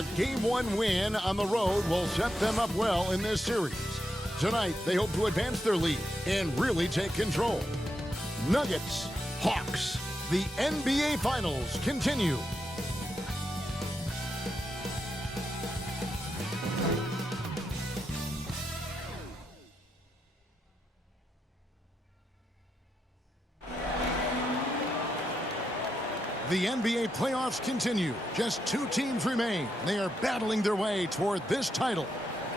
A Game 1 win on the road will set them up well in this series. Tonight, they hope to advance their lead and really take control. Nuggets, Hawks, the NBA Finals continue. The NBA playoffs continue. Just 2 teams remain. They are battling their way toward this title.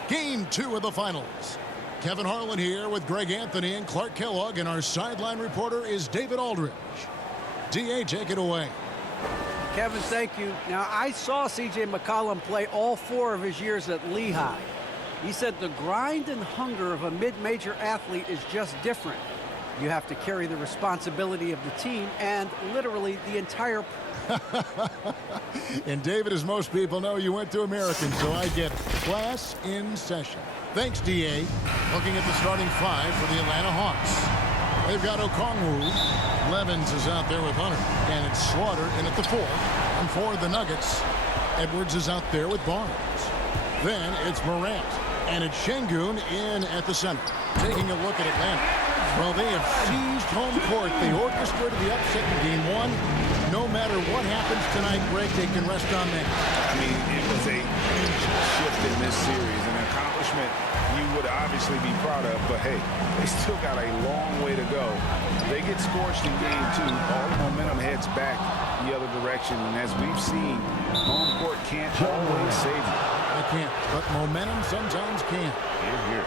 Game 2 of the finals. Kevin Harlan here with Greg Anthony and Clark Kellogg, and our sideline reporter is David Aldridge. D.A., take it away. Kevin, thank you. Now, I saw C.J. McCollum play all 4 of his years at Lehigh. He said the grind and hunger of a mid-major athlete is just different. You have to carry the responsibility of the team and literally the entire... And David, as most people know, you went to American, so I get class in session. Thanks, D.A. Looking at the starting 5 for the Atlanta Hawks. They've got Okongwu. Levens is out there with Hunter. And it's Slaughter in at the 4. And for the Nuggets, Edwards is out there with Barnes. Then it's Morant. And it's Şengün in at the center. Taking a look at Atlanta. Well, they have seized home court. They orchestrated the upset in Game 1. No matter what happens tonight, Greg, they can rest on that. I mean, it was a huge shift in this series, an accomplishment you would obviously be proud of, but hey, they still got a long way to go. They get scorched in Game 2. All the momentum heads back the other direction, and as we've seen, home court can't always save you. It can't, but momentum sometimes can. Here.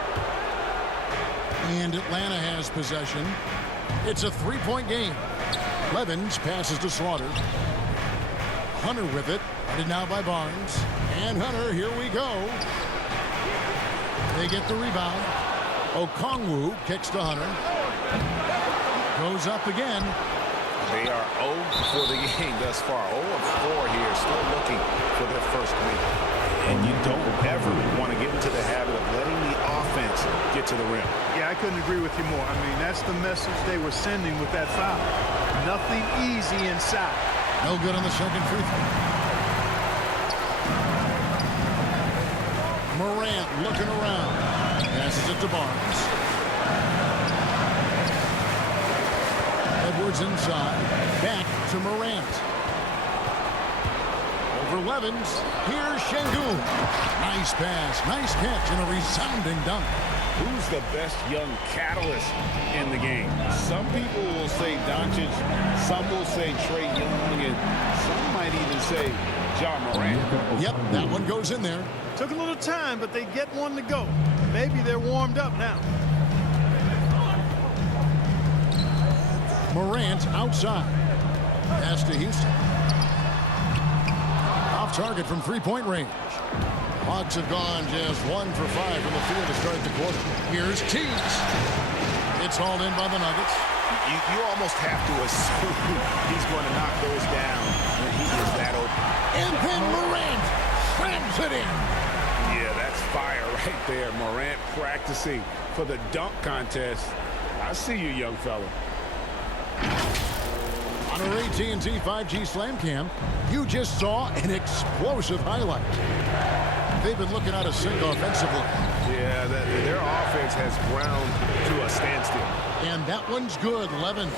And Atlanta has possession. It's a 3-point game. Levens passes to Slaughter. Hunter with it. Guarded now by Barnes. And Hunter, here we go. They get the rebound. Okongwu kicks to Hunter. Goes up again. They are 0 for the game thus far. 0 of 4 here, still looking for their first win. And you don't ever want to get into the habit of letting the offense get to the rim. Yeah, I couldn't agree with you more. I mean, that's the message they were sending with that foul. Nothing easy inside. No good on the second free throw. Morant looking around. Passes it to Barnes. Edwards inside. Back to Morant. Over Levens. Here's Şengün. Nice pass. Nice catch and a resounding dunk. Who's the best young catalyst in the game? Some people will say Doncic, some will say Trae Young, and some might even say Ja Morant. Yep, that one goes in there. Took a little time, but they get one to go. Maybe they're warmed up now. Morant outside. Pass to Houston. Off target from three-point range. Hawks have gone just 1 for 5 from the field to start the quarter. Here's Teague. It's hauled in by the Nuggets. You almost have to assume he's going to knock those down when he is that open. And then Morant slams it in. Yeah, that's fire right there. Morant practicing for the dunk contest. I see you, young fella. On our AT&T 5G Slam Cam, you just saw an explosive highlight. They've been looking out of sync offensively. Yeah, their offense has ground to a standstill. And that one's good, Levens.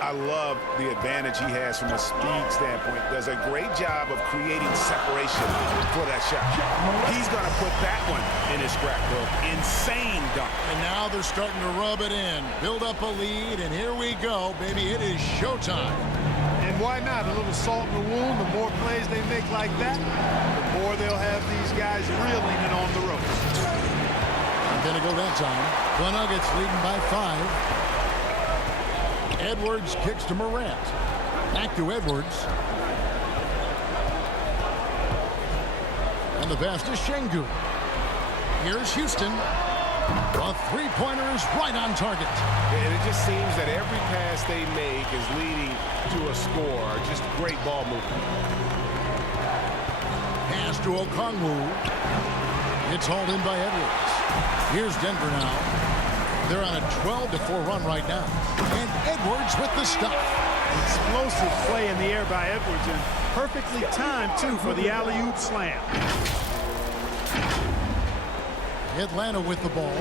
I love the advantage he has from a speed standpoint. Does a great job of creating separation for that shot. He's going to put that one in his scrapbook. Insane dunk. And now they're starting to rub it in. Build up a lead, and here we go, baby. It is showtime. And why not? A little salt in the wound. The more plays they make like that, the more they'll have these guys reeling and on the ropes. Gonna go that time. The Nuggets leading by 5. Edwards kicks to Morant. Back to Edwards. And the pass to Şengün. Here's Houston. A three-pointer is right on target. And it just seems that every pass they make is leading to a score. Just great ball movement. Pass to Okongwu. It's hauled in by Edwards. Here's Denver now. They're on a 12-4 run right now. And Edwards with the stuff. Explosive play in the air by Edwards, and perfectly timed, too, for the alley-oop slam. Atlanta with the ball,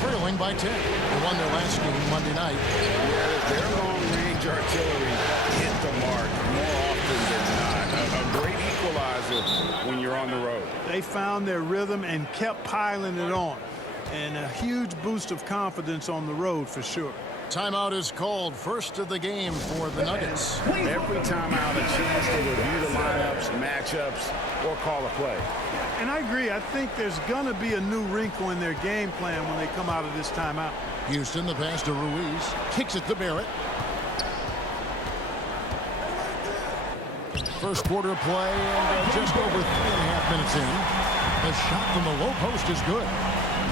trailing by 10. They won their last game Monday night. Yeah, their long-range artillery hit the mark more often than not. A great equalizer when you're on the road. They found their rhythm and kept piling it on. And a huge boost of confidence on the road for sure. Timeout is called, first of the game for the Nuggets. Every timeout, a chance to review the lineups, matchups, or call a play. And I agree. I think there's going to be a new wrinkle in their game plan when they come out of this timeout. Houston, the pass to Ruiz. Kicks it to Barrett. First quarter play, and just over 3.5 minutes in. The shot from the low post is good.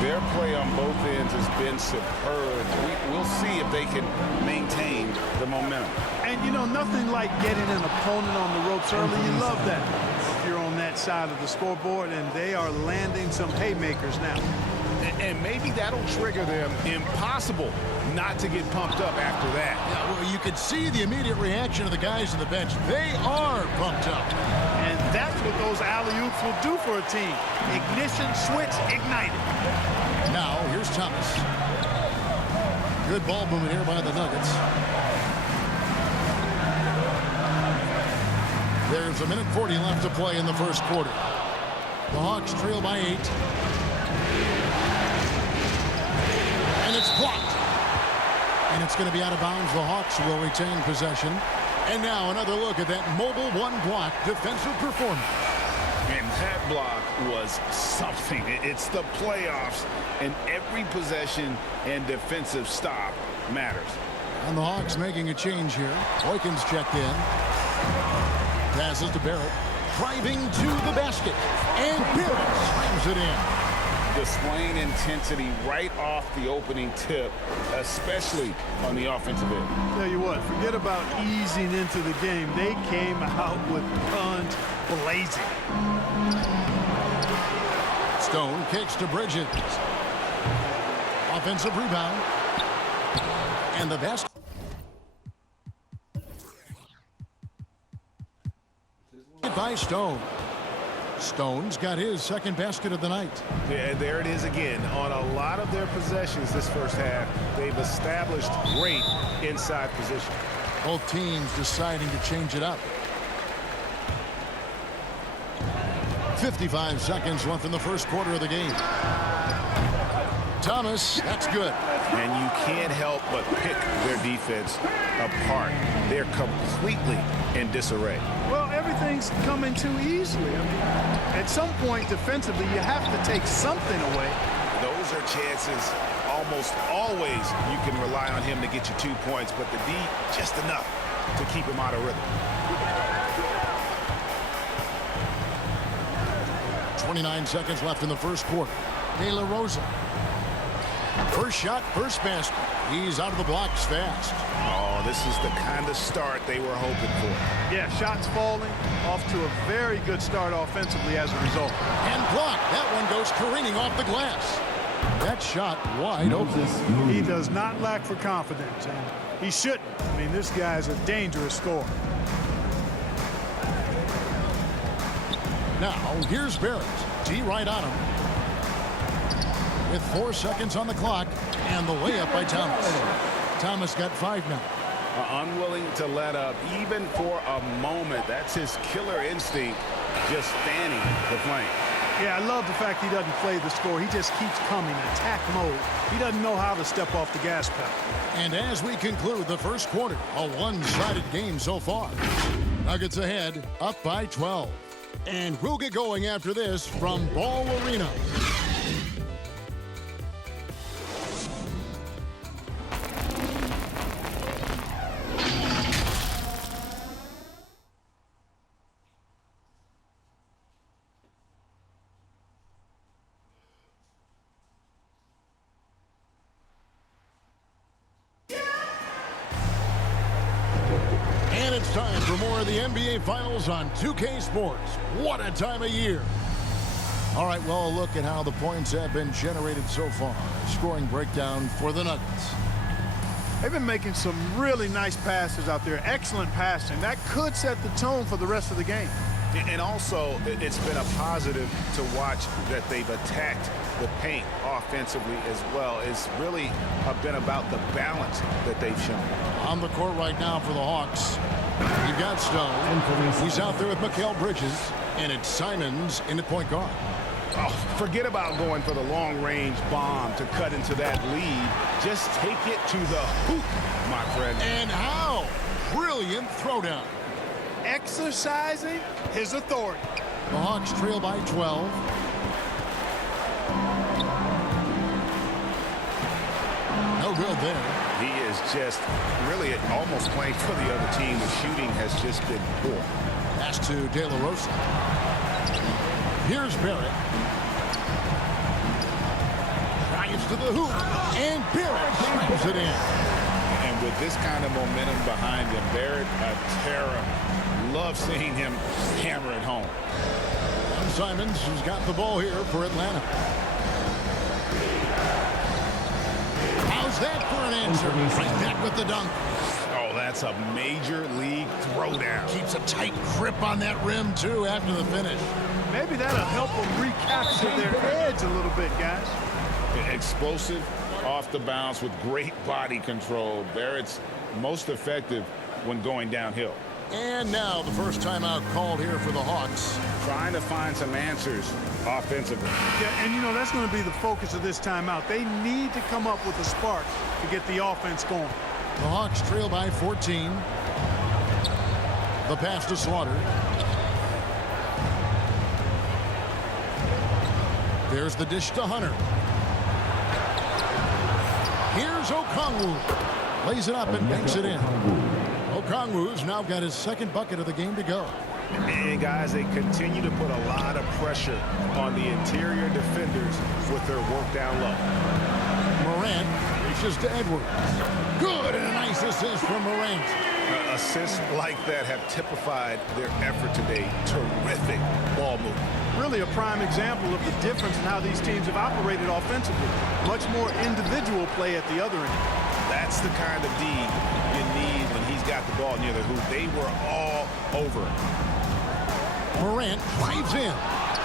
Their play on both ends has been superb. We'll see if they can maintain the momentum. And, you know, nothing like getting an opponent on the ropes early. You love that if you're on that side of the scoreboard, and they are landing some haymakers now. And maybe that'll trigger them. Impossible not to get pumped up after that. Yeah, well, you could see the immediate reaction of the guys on the bench. They are pumped up. And that's what those alley-oops will do for a team. Ignition switch ignited. Now, here's Thomas. Good ball movement here by the Nuggets. There's 1:40 left to play in the first quarter. The Hawks trail by 8. And it's blocked. And it's going to be out of bounds. The Hawks will retain possession. And now another look at that mobile one-block defensive performance. And that block was something. It's the playoffs, and every possession and defensive stop matters. And the Hawks making a change here. Boykins checked in. Passes to Barrett. Driving to the basket. And Barrett slams it in. Displaying intensity right off the opening tip, especially on the offensive end. Tell you what, forget about easing into the game. They came out with guns blazing. Stone kicks to Bridges. Offensive rebound. And the basket. By Stone. Stone's got his second basket of the night. Yeah, there it is again. On a lot of their possessions this first half, they've established great inside position. Both teams deciding to change it up. 55 seconds left in the first quarter of the game. Thomas, that's good. And you can't help but pick their defense apart. They're completely in disarray. Well, everything's coming too easily. I mean, at some point defensively, you have to take something away. Those are chances almost always you can rely on him to get you 2 points, but the D, just enough to keep him out of rhythm. 29 seconds left in the first quarter. De La Rosa. First shot, first basket. He's out of the blocks fast. Oh, this is the kind of start they were hoping for. Yeah, shots falling, off to a very good start offensively as a result. And blocked. That one goes careening off the glass. That shot wide open. He does not lack for confidence, and he shouldn't. I mean, this guy's a dangerous scorer. Now, here's Barrett. T right on him. With 4 seconds on the clock, and the layup by Thomas. Thomas got 5 now. Unwilling to let up, even for a moment. That's his killer instinct, just fanning the flame. Yeah, I love the fact he doesn't play the score. He just keeps coming, attack mode. He doesn't know how to step off the gas pedal. And as we conclude the first quarter, a one-sided game so far. Nuggets ahead, up by 12. And we'll get going after this from Ball Arena. It's time for more of the NBA Finals on 2K Sports. What a time of year. All right, well, a look at how the points have been generated so far. Scoring breakdown for the Nuggets. They've been making some really nice passes out there. Excellent passing. That could set the tone for the rest of the game. And also, it's been a positive to watch that they've attacked the paint offensively as well. It's really been about the balance that they've shown. On the court right now for the Hawks, you've got Stone. He's out there with Mikal Bridges, and it's Simons in the point guard. Oh, forget about going for the long-range bomb to cut into that lead. Just take it to the hoop, my friend. And how? Brilliant throwdown. Exercising his authority. The Hawks trail by 12. No good there. He is just really almost playing for the other team. The shooting has just been poor. Pass to De La Rosa. Here's Barrett. Drives to the hoop. And Barrett slams it in. And with this kind of momentum behind him, Barrett, a terror. Love seeing him hammer it home. And Simons has got the ball here for Atlanta. How's that for an answer? Right back with the dunk. Oh, that's a major league throwdown. Keeps a tight grip on that rim, too, after the finish. Maybe that'll help them recapture their edge a little bit, guys. Explosive off the bounce with great body control. Barrett's most effective when going downhill. And now the first timeout called here for the Hawks. Trying to find some answers offensively. Yeah, and you know, that's going to be the focus of this timeout. They need to come up with a spark to get the offense going. The Hawks trail by 14. The pass to Slaughter. There's the dish to Hunter. Here's Okongwu. Lays it up and banks it in. Okongwu's now got his second bucket of the game to go. And guys, they continue to put a lot of pressure on the interior defenders with their work down low. Morant reaches to Edwards. Good, and a nice assist from Morant. Assists like that have typified their effort today. Terrific ball movement. Really a prime example of the difference in how these teams have operated offensively. Much more individual play at the other end. That's the kind of D you need when he's got the ball near the hoop. They were all over it. Morant drives in.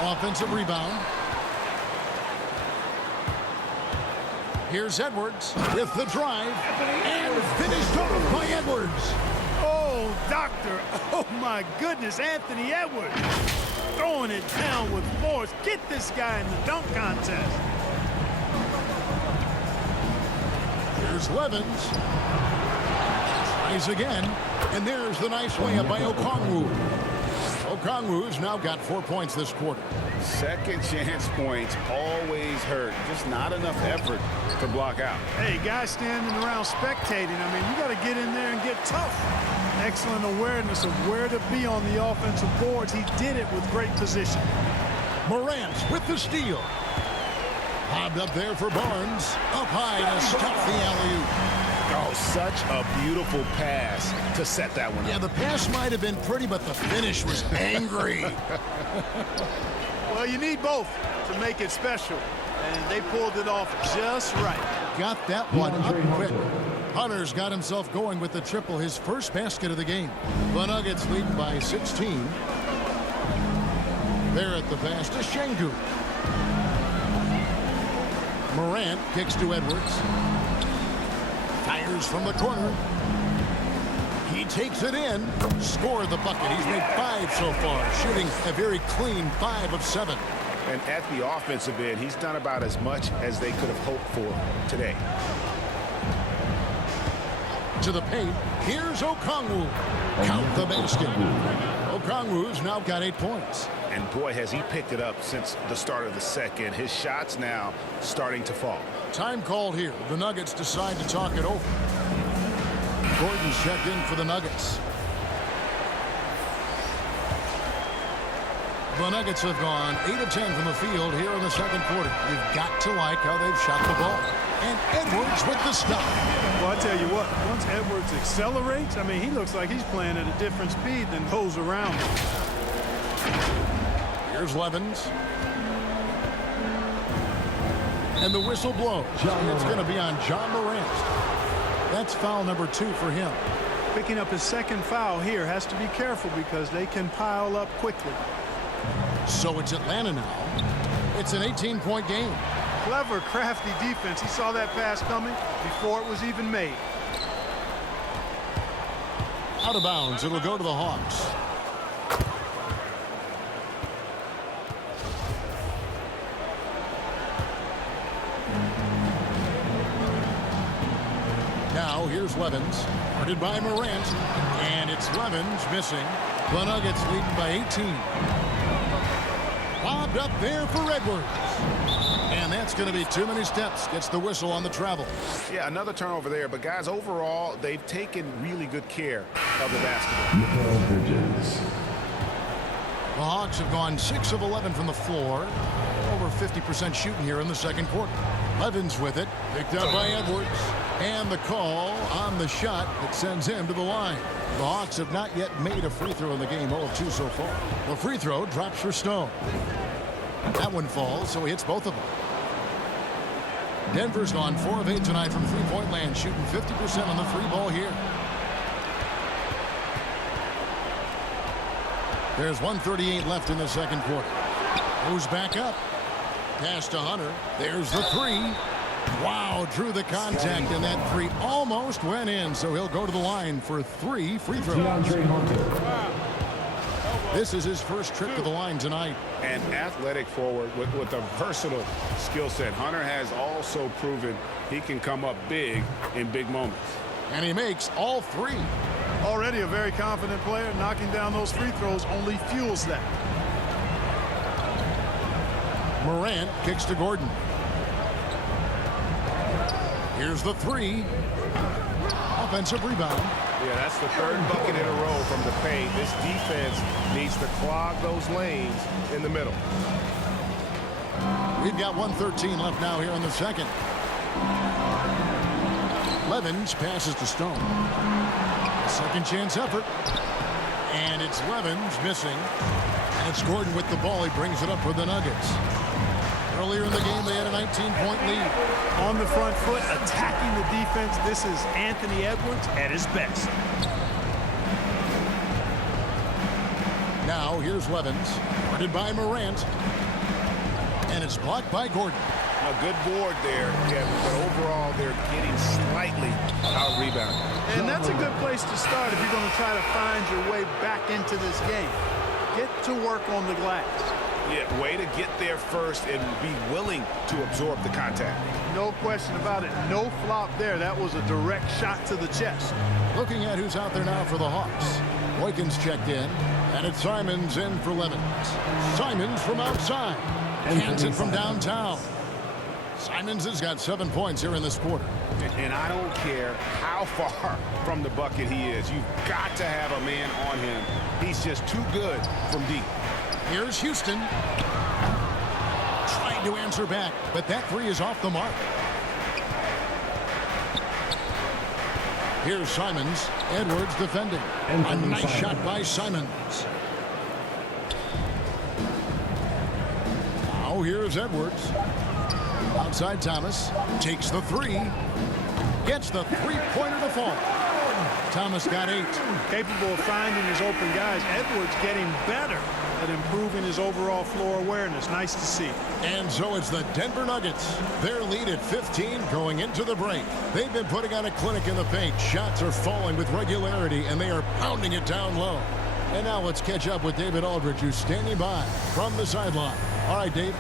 Offensive rebound. Here's Edwards with the drive. And finished off by Edwards. Oh, doctor. Oh, my goodness. Anthony Edwards throwing it down with force. Get this guy in the dunk contest. Here's Levens. Tries again. And there's the nice layup by Okongwu. Okongwu's now got 4 points this quarter. Second chance points always hurt. Just not enough effort to block out. Hey, guys standing around spectating. I mean, you got to get in there and get tough. Excellent awareness of where to be on the offensive boards. He did it with great position. Morant with the steal. Bobbed up there for Barnes. Up high to stop the alley-oop. Oh, such a beautiful pass to set that one up. Yeah, the pass might have been pretty, but the finish was angry. Well, you need both to make it special, and they pulled it off just right. Got that one up quick. Hunter's got himself going with the triple, his first basket of the game. The Nuggets lead by 16. Barrett the pass to Şengün. Morant kicks to Edwards. Fires from the corner. He takes it in. Scored the bucket. He's made 5 so far, shooting a very clean 5 of 7. And at the offensive end, he's done about as much as they could have hoped for today. To the paint. Here's Okongwu. Count the basket. Okongwu's now got 8 points. And boy, has he picked it up since the start of the second. His shots now starting to fall. Time called here. The Nuggets decide to talk it over. Gordon's checked in for the Nuggets. The Nuggets have gone 8 of 10 from the field here in the second quarter. You've got to like how they've shot the ball. And Edwards with the stop. Well, I tell you what, once Edwards accelerates, I mean, he looks like he's playing at a different speed than those around him. Here's Levens. And the whistle blows. It's going to be on John Morant. That's foul number 2 for him. Picking up his second foul here. Has to be careful because they can pile up quickly. So it's Atlanta now. It's an 18-point game. Clever, crafty defense. He saw that pass coming before it was even made. Out of bounds. It'll go to the Hawks. Now here's Levens. Guarded by Morant. And it's Levens missing. The Nuggets leading by 18. Lobbed up there for Edwards. And that's going to be too many steps. Gets the whistle on the travel. Yeah, another turnover there. But, guys, overall, they've taken really good care of the basketball. The Hawks have gone 6 of 11 from the floor. Over 50% shooting here in the second quarter. Levens with it. Picked up by Edwards. And the call on the shot that sends him to the line. The Hawks have not yet made a free throw in the game. 0 of 2 so far. The free throw drops for Stone. That one falls, so he hits both of them. Denver's gone 4 of 8 tonight from three-point land, shooting 50% on the free ball here. There's 1:38 left in the second quarter. Goes back up. Pass to Hunter. There's the 3. Wow, drew the contact, and that 3 almost went in, so he'll go to the line for 3 free throws. This is his first trip to the line tonight. An athletic forward with a versatile skill set. Hunter has also proven he can come up big in big moments. And he makes all 3. Already a very confident player. Knocking down those free throws only fuels that. Morant kicks to Gordon. Here's the 3. Offensive rebound. Yeah, that's the 3rd bucket in a row from the paint. This defense needs to clog those lanes in the middle. We've got 1:13 left now here in the second. Levens passes to Stone. Second chance effort. And it's Levens missing. And it's Gordon with the ball. He brings it up for the Nuggets. Earlier in the game, they had a 19-point lead. On the front foot, attacking the defense. This is Anthony Edwards at his best. Now, here's Levens. Guarded by Morant. And it's blocked by Gordon. A good board there, Kevin, but overall, they're getting slightly out-rebounded. And that's a good place to start if you're going to try to find your way back into this game. Get to work on the glass. Yeah, way to get there first and be willing to absorb the contact. No question about it. No flop there. That was a direct shot to the chest. Looking at who's out there now for the Hawks. Boykins checked in, and it's Simons in for Levens. Simons from outside. Hands it from downtown. Simons has got 7 points here in this quarter. And I don't care how far from the bucket he is. You've got to have a man on him. He's just too good from deep. Here's Houston. Trying to answer back, but that 3 is off the mark. Here's Simons. Edwards defending. A nice shot by Simons. Now here's Edwards. Outside Thomas. Takes the 3. Gets the three-pointer to fall. Thomas got 8. Capable of finding his open guys. Edwards getting better at improving his overall floor awareness. Nice to see. And so it's the Denver Nuggets. Their lead at 15 going into the break. They've been putting on a clinic in the paint. Shots are falling with regularity, and they are pounding it down low. And now let's catch up with David Aldridge, who's standing by from the sideline. All right, Dave.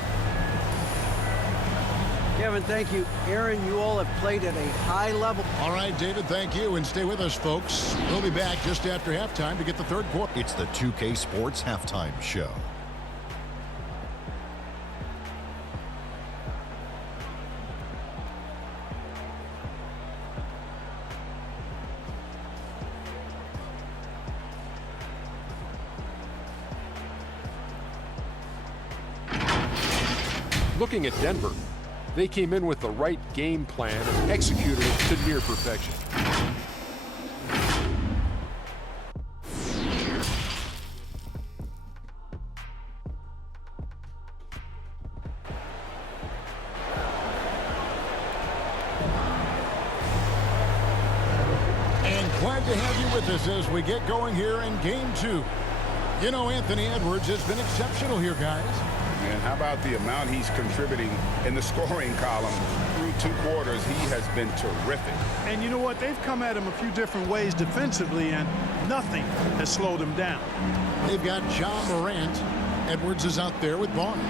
Kevin, thank you. Aaron, you all have played at a high level. All right, David, thank you. And stay with us, folks. We'll be back just after halftime to get the third quarter. It's the 2K Sports Halftime Show. Looking at Denver, they came in with the right game plan and executed it to near perfection. Glad to have you with us as we get going here in game 2. You know, Anthony Edwards has been exceptional here, guys. And how about the amount he's contributing in the scoring column through 2 quarters? He has been terrific. And you know what? They've come at him a few different ways defensively, and nothing has slowed him down. They've got John Morant. Edwards is out there with Barnes.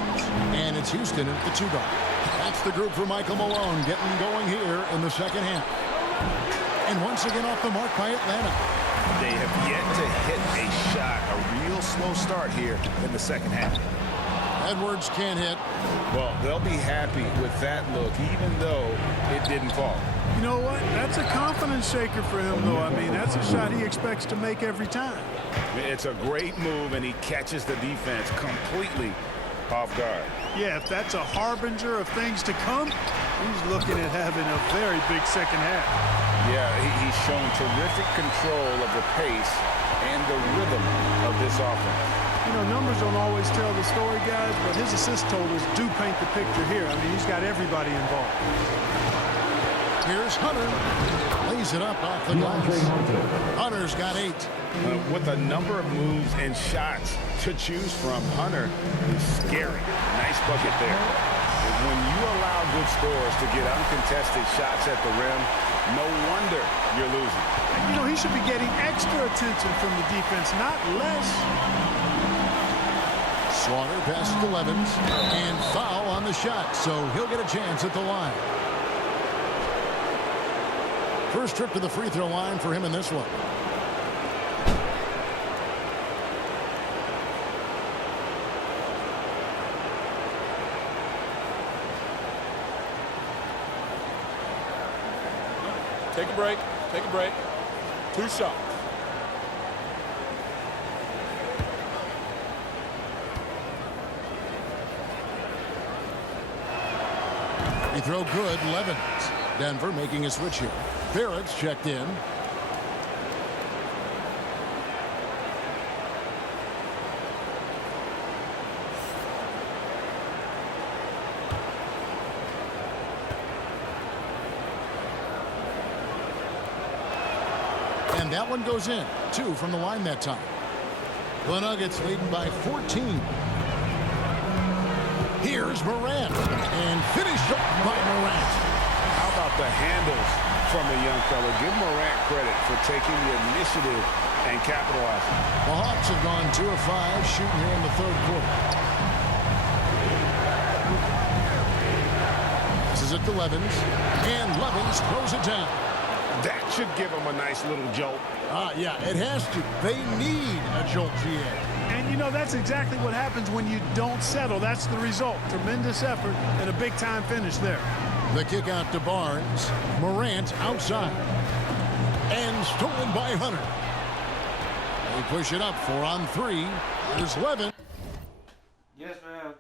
And it's Houston at the 2 guard. That's the group for Michael Malone getting going here in the second half. And once again off the mark by Atlanta. They have yet to hit a shot, a real slow start here in the second half. Edwards can't hit. Well, they'll be happy with that look, even though it didn't fall. You know what? That's a confidence shaker for him, though. I mean, that's a shot he expects to make every time. It's a great move, and he catches the defense completely off guard. Yeah, if that's a harbinger of things to come, he's looking at having a very big second half. Yeah, he's shown terrific control of the pace and the rhythm of this offense. You know, numbers don't always tell the story, guys, but his assist totals do paint the picture here. I mean, he's got everybody involved. Here's Hunter. Lays it up off the glass. Hunter's got 8. With a number of moves and shots to choose from, Hunter is scary. Nice bucket there. When you allow good scorers to get uncontested shots at the rim, no wonder you're losing. And, you know, he should be getting extra attention from the defense, not less. Slaughter passes to Levens. And foul on the shot, so he'll get a chance at the line. First trip to the free throw line for him in this one. Take a break. Take a break. 2 shots. Free throw good. Levens. Denver making a switch here. Barrett's checked in. And that one goes in. 2 from the line that time. The Nuggets leading by 14. Here's Morant. And finished up by Morant. How about the handles from the young fella? Give Morant credit for taking the initiative and capitalizing. The Hawks have gone 2 of 5 shooting here in the 3rd quarter. This is it to Levens. And Levens throws it down. That should give him a nice little jolt. Yeah, it has to. They need a jolt, GA. And, you know, that's exactly what happens when you don't settle. That's the result. Tremendous effort and a big-time finish there. The kick out to Barnes. Morant outside. And stolen by Hunter. They push it up 4 on 3. Here's Levin. Yes, ma'am.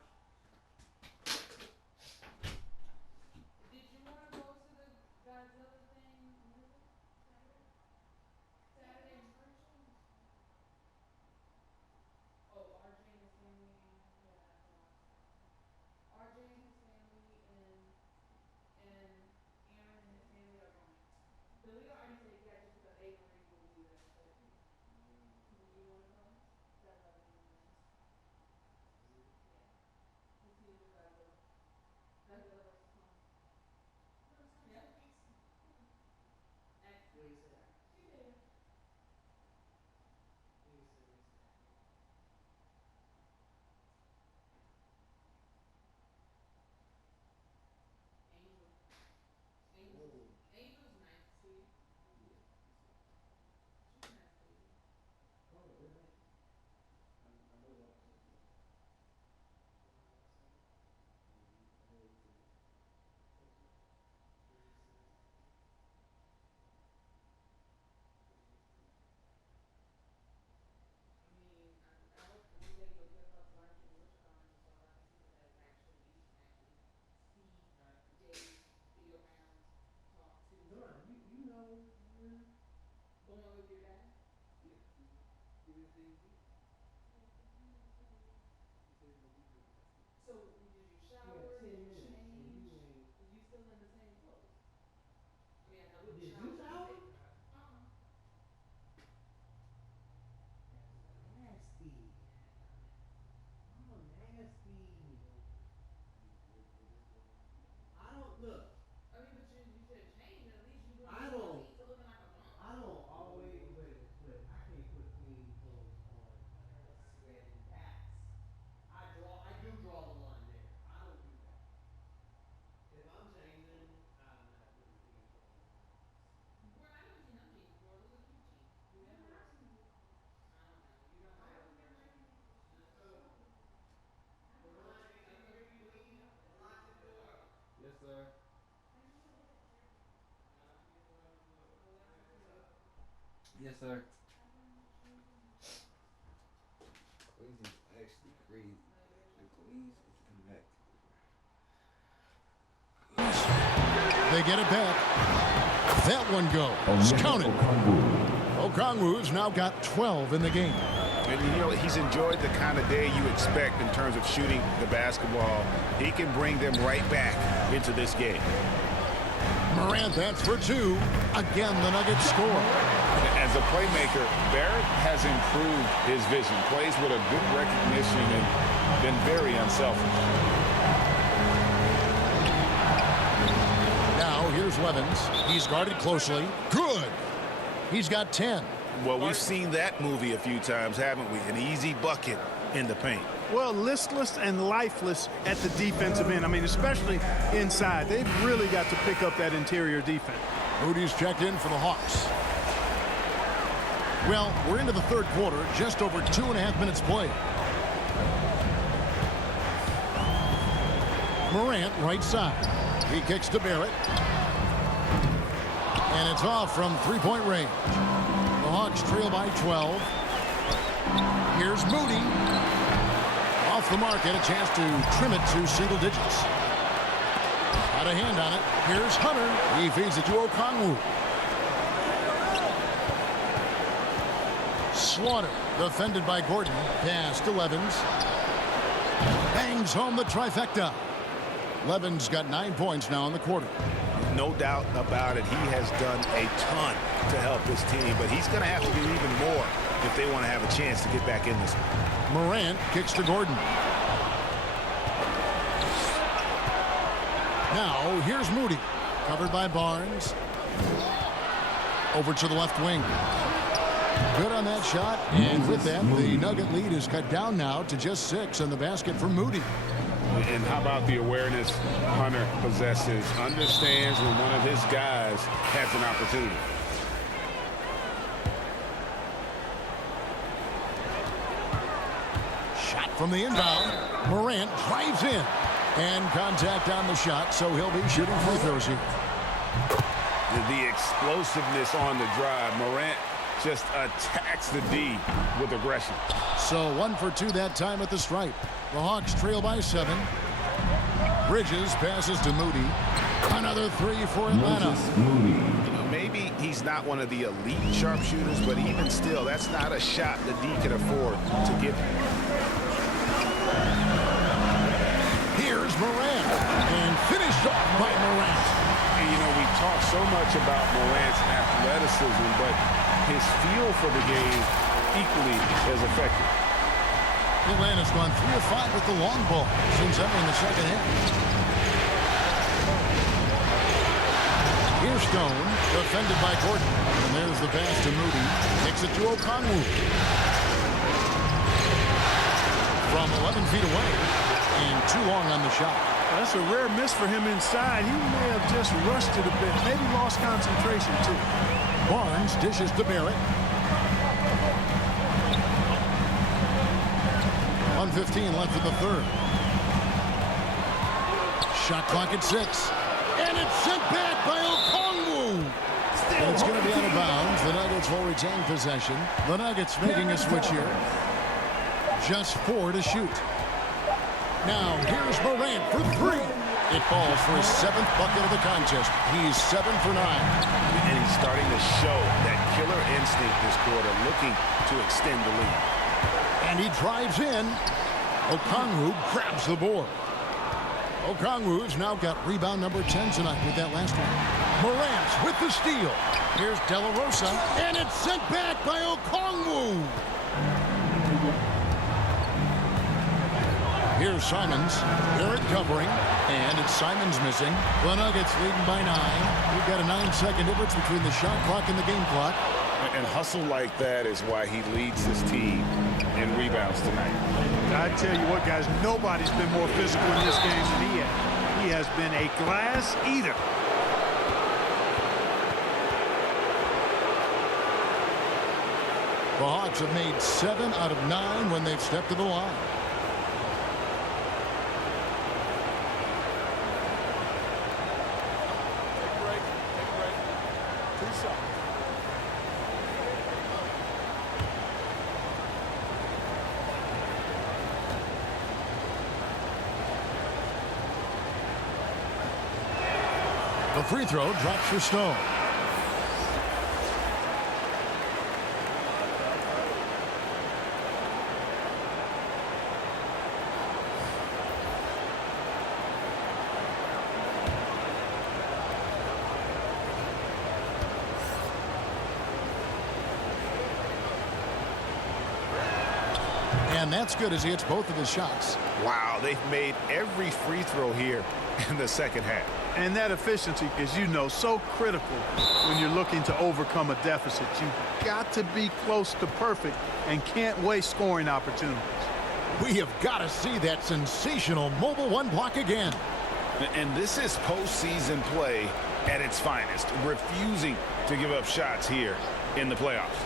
Yes, sir. Queens is actually crazy. The Queens is connected. They get it back. That one goes. Counted. Okongwu's now got 12 in the game. And, you know, he's enjoyed the kind of day you expect in terms of shooting the basketball. He can bring them right back into this game. Morant, that's for 2. Again, the Nuggets score. As a playmaker, Barrett has improved his vision. Plays with a good recognition and been very unselfish. Now, here's Levens. He's guarded closely. Good. He's got 10. Well, we've seen that movie a few times, haven't we? An easy bucket in the paint. Well, listless and lifeless at the defensive end. I mean, especially inside. They've really got to pick up that interior defense. Moody's checked in for the Hawks. Well, we're into the third quarter, just over 2.5 minutes played. Morant, right side. He kicks to Barrett. And it's off from three-point range. The Hawks trail by 12. Here's Moody. Off the mark, get a chance to trim it to single digits. Got a hand on it. Here's Hunter. He feeds it to Okongwu. Slaughter, defended by Gordon. Pass to Levens. Bangs home the trifecta. Levens got 9 points now in the quarter. No doubt about it. He has done a ton to help his team, but he's going to have to do even more if they want to have a chance to get back in this one. Morant kicks to Gordon. Now, here's Moody. Covered by Barnes. Over to the left wing. Good on that shot. And with that, the Nugget lead is cut down now to just 6 on the basket for Moody. And how about the awareness Hunter possesses? Understands when one of his guys has an opportunity. Shot from the inbound. Morant drives in. And contact on the shot, so he'll be shooting free throws here. The explosiveness on the drive. Morant just attacks the D with aggression. So 1 for 2 that time at the stripe. The Hawks trail by 7. Bridges passes to Moody. Another 3 for Atlanta. Maybe he's not one of the elite sharpshooters, but even still, that's not a shot the D can afford to give him. Here's Morant. And finished off by Morant. And, you know, we talk so much about Morant's athleticism, but his feel for the game equally as effective. Atlanta's gone 3 of 5 with the long ball since entering the second half. Here's Stone, defended by Gordon. And there's the pass to Moody. Takes it to Okongwu. From 11 feet away. And too long on the shot. That's a rare miss for him inside. He may have just rushed it a bit. Maybe lost concentration, too. Barnes dishes to Barrett. 1:15 left in the third. Shot clock at 6. And it's sent back by Okongwu. And it's going to be out of bounds. The Nuggets will retain possession. The Nuggets making a switch here. Just 4 to shoot. Now, here's Morant for 3. It falls for his 7th bucket of the contest. He's 7 for 9. And he's starting to show that killer instinct this quarter, looking to extend the lead. And he drives in. Okongwu grabs the board. Okongwu's now got rebound number 10 tonight with that last one. Morant with the steal. Here's De La Rosa. And it's sent back by Okongwu. Here's Simons. Barrett covering. And it's Simons missing. The Nuggets leading by 9. We've got a 9-second difference between the shot clock and the game clock. And hustle like that is why he leads his team in rebounds tonight. I tell you what, guys, nobody's been more physical in this game than he has. He has been a glass eater. The Hawks have made 7 out of 9 when they've stepped to the line. The free throw drops for Stone. And that's good as he hits both of his shots. Wow, they've made every free throw here in the second half. And that efficiency is, you know, so critical when you're looking to overcome a deficit. You've got to be close to perfect and can't waste scoring opportunities. We have got to see that sensational mobile one block again. And this is postseason play at its finest, refusing to give up shots here in the playoffs.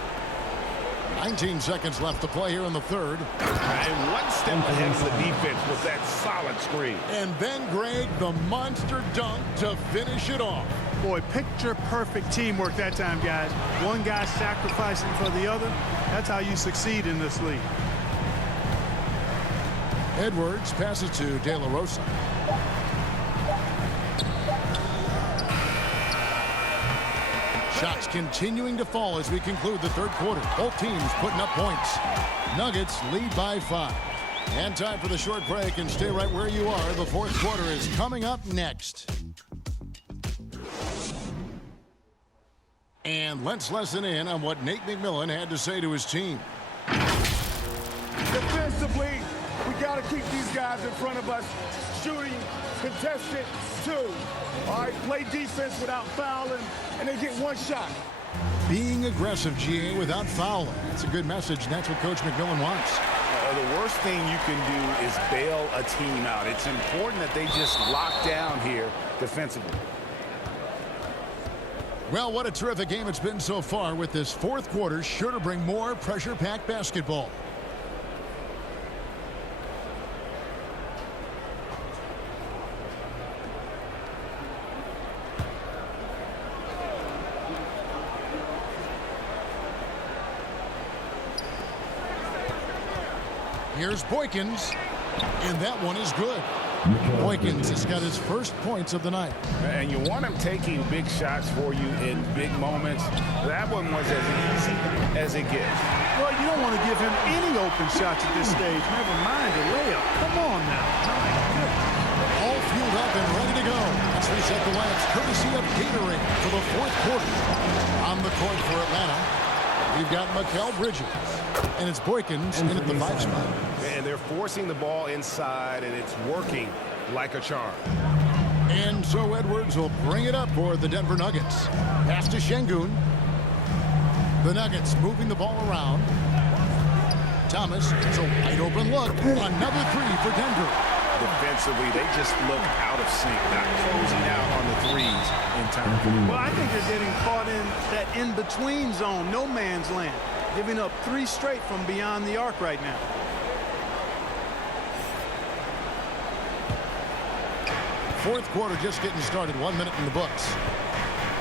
19 seconds left to play here in the third. And one step ahead of the defense with that solid screen. And then, Greg, the monster dunk to finish it off. Boy, picture-perfect teamwork that time, guys. One guy sacrificing for the other. That's how you succeed in this league. Edwards passes to De La Rosa. Shots continuing to fall as we conclude the third quarter. Both teams putting up points. Nuggets lead by 5. And time for the short break, and stay right where you are. The fourth quarter is coming up next. And let's listen in on what Nate McMillan had to say to his team. Defensively, we got to keep these guys in front of us. Shooting, contested, 2. All right, play defense without fouling, and they get one shot. Being aggressive, GA, without fouling. That's a good message, and that's what Coach McMillan wants. The worst thing you can do is bail a team out. It's important that they just lock down here defensively. Well, what a terrific game it's been so far, with this fourth quarter sure to bring more pressure-packed basketball. Here's Boykins, and that one is good. Boykins has got his first points of the night. And you want him taking big shots for you in big moments. That one was as easy as it gets. Well, you don't want to give him any open shots at this stage. Never mind a layup. Come on now. All fueled up and ready to go. Let's reset the lamps courtesy of Gatorade for the fourth quarter. On the court for Atlanta, we've got Mikal Bridges, and it's Boykins in at the 5 spot. And they're forcing the ball inside, and it's working like a charm. And so Edwards will bring it up for the Denver Nuggets. Pass to Şengün. The Nuggets moving the ball around. Thomas, it's a wide open look. Another 3 for Denver. Defensively, they just look out of sync, not closing out on the threes in time. Well, I think they're getting caught in that in-between zone, no man's land, giving up 3 straight from beyond the arc right now. Fourth quarter just getting started. 1 minute in the books.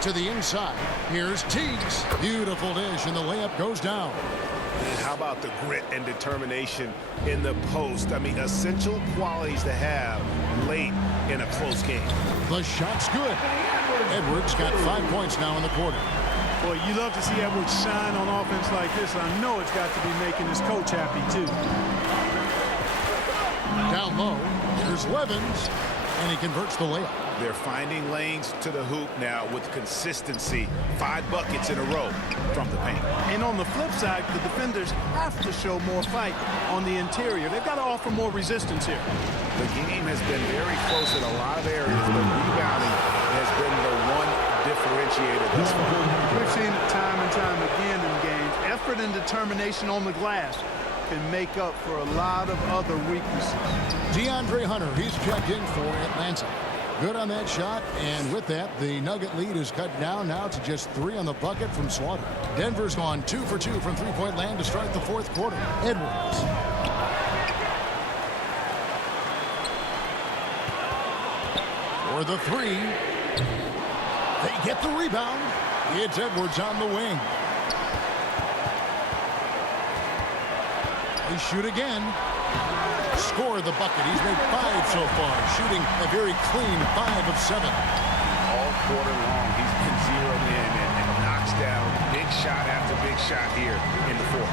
To the inside. Here's Teagues. Beautiful dish, and the layup goes down. And how about the grit and determination in the post? I mean, essential qualities to have late in a close game. The shot's good. Edwards got 5 points now in the quarter. Boy, you love to see Edwards shine on offense like this. I know it's got to be making his coach happy, too. Down low, here's Levens, and he converts the layup. They're finding lanes to the hoop now with consistency. 5 buckets in a row from the paint. And on the flip side, the defenders have to show more fight on the interior. They've got to offer more resistance here. The game has been very close in a lot of areas, but rebounding has been the one differentiator thus far. We've seen it time and time again in games. Effort and determination on the glass can make up for a lot of other weaknesses. DeAndre Hunter, he's checked in for Atlanta. Good on that shot, and with that, the Nugget lead is cut down now to just 3 on the bucket from Slaughter. Denver's gone 2 for 2 from three-point land to start the fourth quarter. Edwards. For the 3. They get the rebound. It's Edwards on the wing. They shoot again. Score the bucket. He's made 5 so far, shooting a very clean 5 of 7. All quarter long, he's been zeroed in and knocks down big shot after big shot here in the fourth.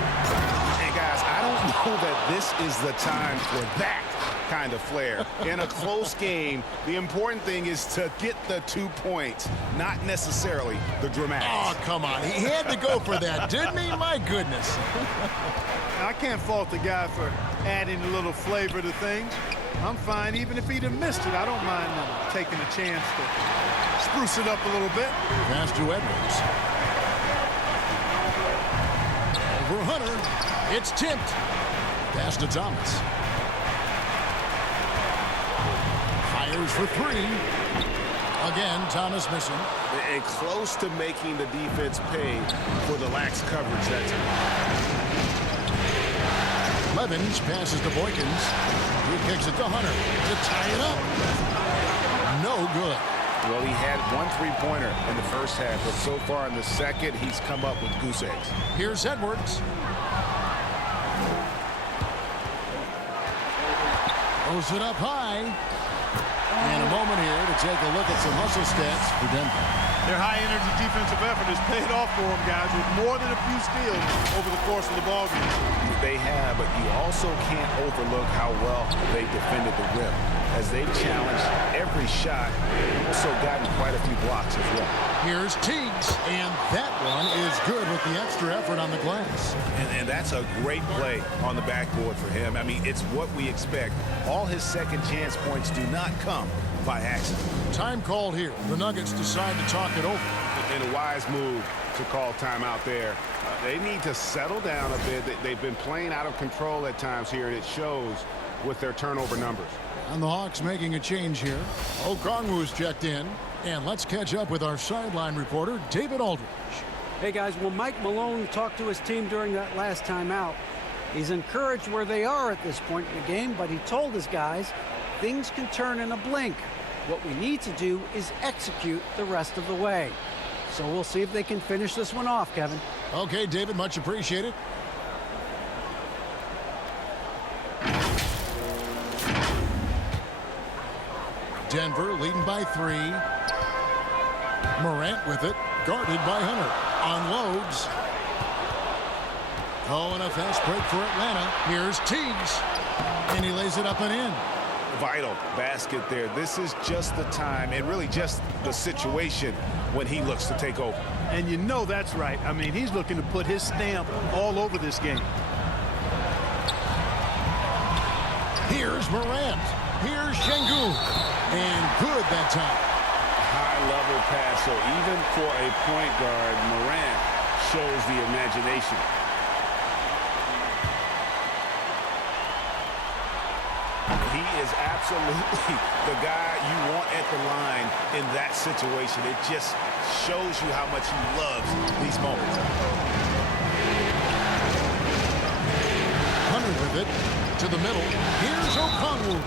And guys, I don't know that this is the time for that kind of flair. In a close game, the important thing is to get the 2 points, not necessarily the dramatics. Oh, come on. He had to go for that, didn't he? My goodness. I can't fault the guy for adding a little flavor to things. I'm fine. Even if he'd have missed it, I don't mind taking a chance to spruce it up a little bit. Pass to Edwards. Over Hunter. It's tipped. Pass to Thomas. Fires for three. Again, Thomas missing. And close to making the defense pay for the lax coverage that time. Levens passes to Boykins. He kicks it to Hunter to tie it up. No good. Well, he had 1 3-pointer in the first half, but so far in the second, he's come up with goose eggs. Here's Edwards. Throws it up high. And a moment here to take a look at some hustle stats for Denver. Their high-energy defensive effort has paid off for them, guys, with more than a few steals over the course of the ballgame. They have, but you also can't overlook how well they defended the rim. As they've challenged every shot, also gotten quite a few blocks as well. Here's Teagues, and that one is good with the extra effort on the glass. And that's a great play on the backboard for him. I mean, it's what we expect. All his second chance points do not come by accident. Time called here. The Nuggets decide to talk it over. And a wise move to call timeout there. They need to settle down a bit. They've been playing out of control at times here, and it shows with their turnover numbers. And the Hawks making a change here. Okongwu's checked in. And let's catch up with our sideline reporter, David Aldridge. Hey, guys, when Mike Malone talked to his team during that last timeout, he's encouraged where they are at this point in the game, but he told his guys things can turn in a blink. What we need to do is execute the rest of the way. So we'll see if they can finish this one off, Kevin. Okay, David, much appreciated. Denver leading by 3. Morant with it, guarded by Hunter. Unloads. Oh, and a fast break for Atlanta. Here's Teagues. And he lays it up and in. Vital basket there. This is just the time and really just the situation when he looks to take over. And you know that's right. I mean, he's looking to put his stamp all over this game. Here's Morant. Here's Şengün. And good that time. High-level pass. So even for a point guard, Morant shows the imagination. He is absolutely the guy you want at the line in that situation. It just shows you how much he loves these moments. Hunter with it to the middle. Here's Okongwu.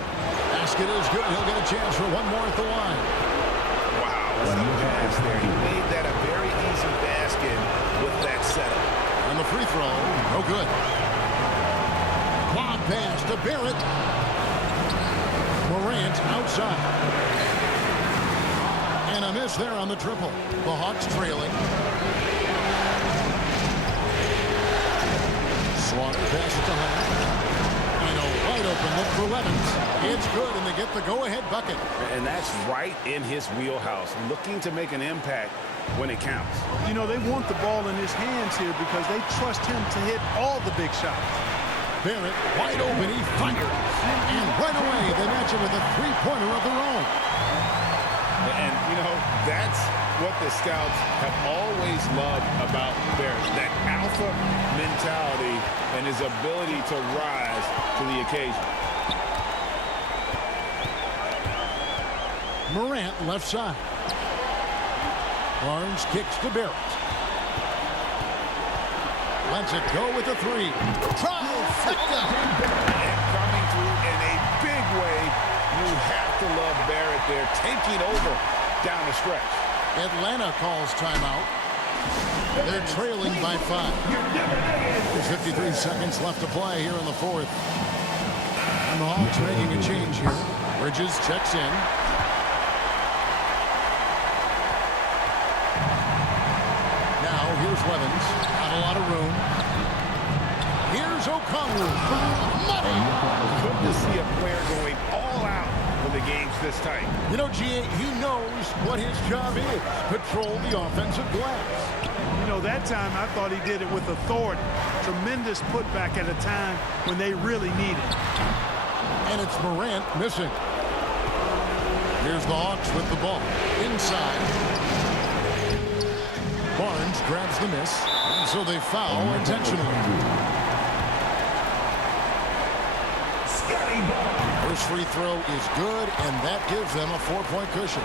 Basket is good. He'll get a chance for one more at the line. Wow, what a pass there. He made that a very easy basket with that setup. And the free throw, no good. Clock pass to Barrett. Morant outside. And a miss there on the triple. The Hawks trailing. Slaughter passes to Hunter. And a wide open look for Levens. It's good, and they get the go-ahead bucket. And that's right in his wheelhouse, looking to make an impact when it counts. You know, they want the ball in his hands here because they trust him to hit all the big shots. Barrett, wide open, he fires. And right away, they match him with a three-pointer of their own. And, you know, that's what the scouts have always loved about Barrett, that alpha mentality and his ability to rise to the occasion. Morant left side. Barnes kicks to Barrett. Lets it go with a three. Trifecta. And coming through in a big way, you have to love Barrett there, taking over down the stretch. Atlanta calls timeout. They're trailing by 5. There's 53 seconds left to play here in the fourth. And the Hawks making a change here. Bridges checks in. Swevens. Not a lot of room. Here's Okongwu. Money. Good to see a player going all out when the game's this tight. You know, G.A., he knows what his job is. Patrol the offensive glass. You know, that time I thought he did it with authority. Tremendous putback at a time when they really need it. And it's Morant missing. Here's the Hawks with the ball. Inside. Barnes grabs the miss. And so they foul intentionally. First free throw is good, and that gives them a 4-point cushion.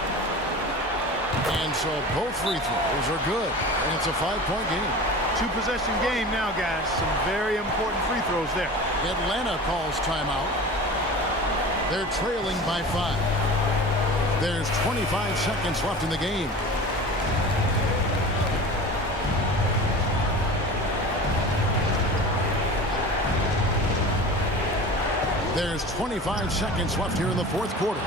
And so both free throws are good, and it's a 5-point game. 2-possession game now, guys. Some very important free throws there. Atlanta calls timeout. They're trailing by 5. There's 25 seconds left in the game. There's 25 seconds left here in the fourth quarter.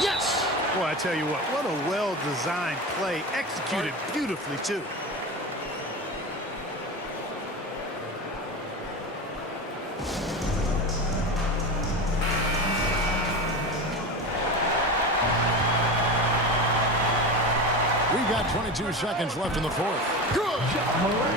Yes! Boy, I tell you what a well-designed play, executed beautifully, too. We got 22 seconds left in the fourth. Good!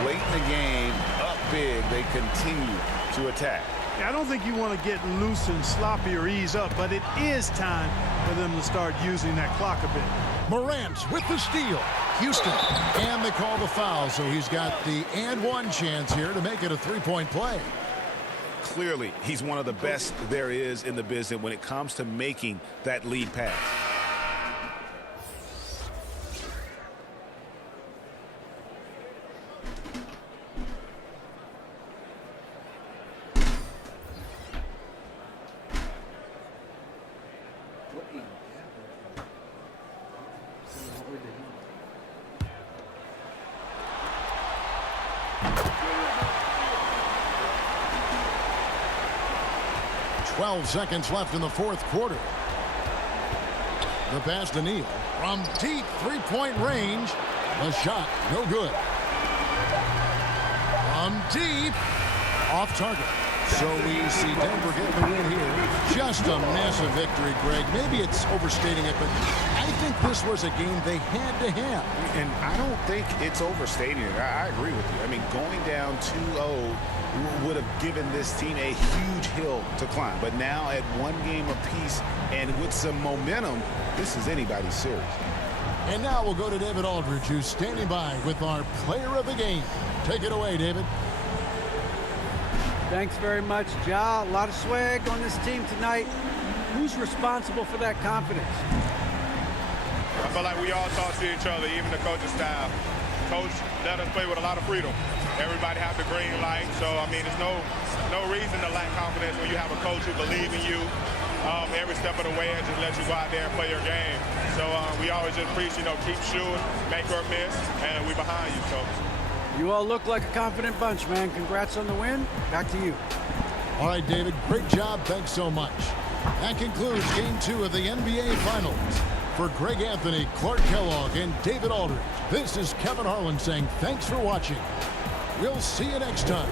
Late in the game, up big, they continue to attack. I don't think you want to get loose and sloppy or ease up, but it is time for them to start using that clock a bit. Morant with the steal. Houston. And they call the foul, so he's got the and one chance here to make it a 3-point play. Clearly, he's one of the best there is in the business when it comes to making that lead pass. Seconds left in the fourth quarter. The pass to Neal from deep 3-point range. The shot no good. From deep, off target. So we see Denver get the win here. Just a massive victory, Greg. Maybe it's overstating it, but I think this was a game they had to have. And I don't think it's overstating it. I agree with you. I mean, going down 2-0 would have given this team a huge hill to climb. But now at one game apiece and with some momentum, this is anybody's series. And now we'll go to David Aldridge, who's standing by with our player of the game. Take it away, David. Thanks very much, Ja. A lot of swag on this team tonight. Who's responsible for that confidence? I feel like we all talk to each other, even the coaching staff. Coach let us play with a lot of freedom. Everybody has the green light, so I mean, there's no reason to lack confidence when you have a coach who believes in you every step of the way and just let you go out there and play your game. So we always just preach, keep shooting, make or miss, and we behind you, coach. You all look like a confident bunch, man. Congrats on the win. Back to you. All right, David, great job. Thanks so much. That concludes Game 2 of the NBA Finals. For Greg Anthony, Clark Kellogg, and David Aldridge, this is Kevin Harlan saying thanks for watching. We'll see you next time.